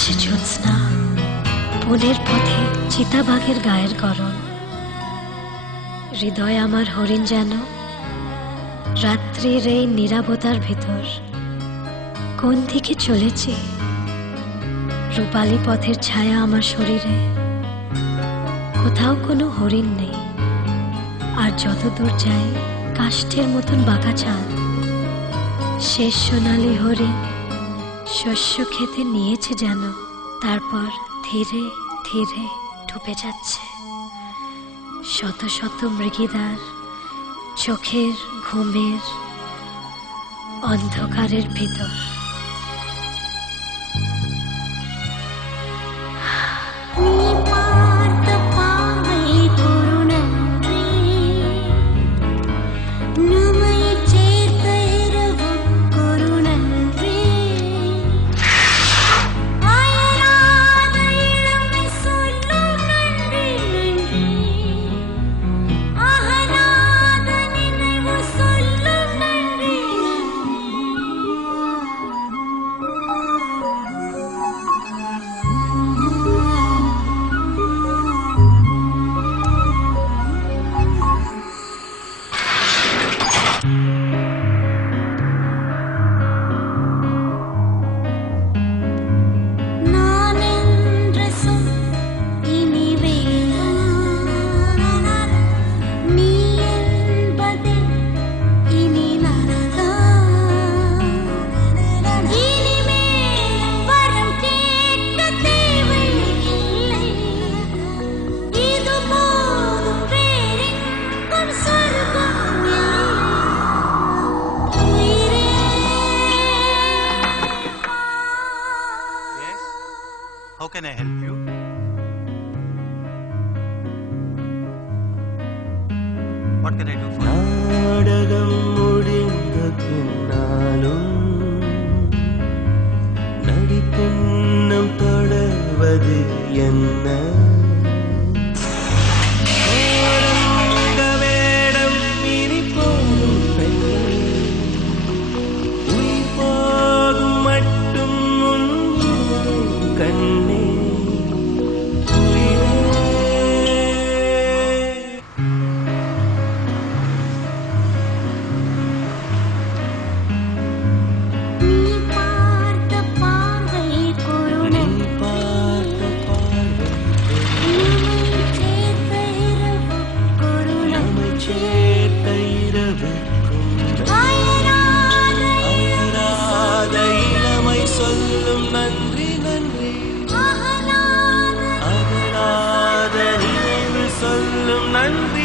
আকাশে জ্যোৎস্না, বনের পথে চিতাবাঘের গায়ের গরণ। হৃদয় আমার হরিণ যেন রাত্রির এই নীরবতার ভিতর কোন দিকে চলেছে। রূপালী পথের ছায়া আমার শরীরে, কোথাও কোনো হরিণ নেই। আর যত দূর যাই কাষ্ঠের মতন বাঁকা চাল, শেষ সোনালী হরিণ শস্য খেতে নিয়েছে যেন, তারপর ধীরে ধীরে ডুবে যাচ্ছে শত শত মৃগীদার চোখের ঘুমের অন্ধকারের ভিতর। How can I help you? What can I do for you? நாடகம் முடிந்த பின்னாலும் நடிப்புன்னம் தொடர்வது என்ன? வேடம் இனி போகும் பெண்ணே, உயிர் போகும் மட்டும் உன் கண்ணே. சொல்லும் நன்றி நன்றி, அகலாத நினைவு சொல்லும் நன்றி.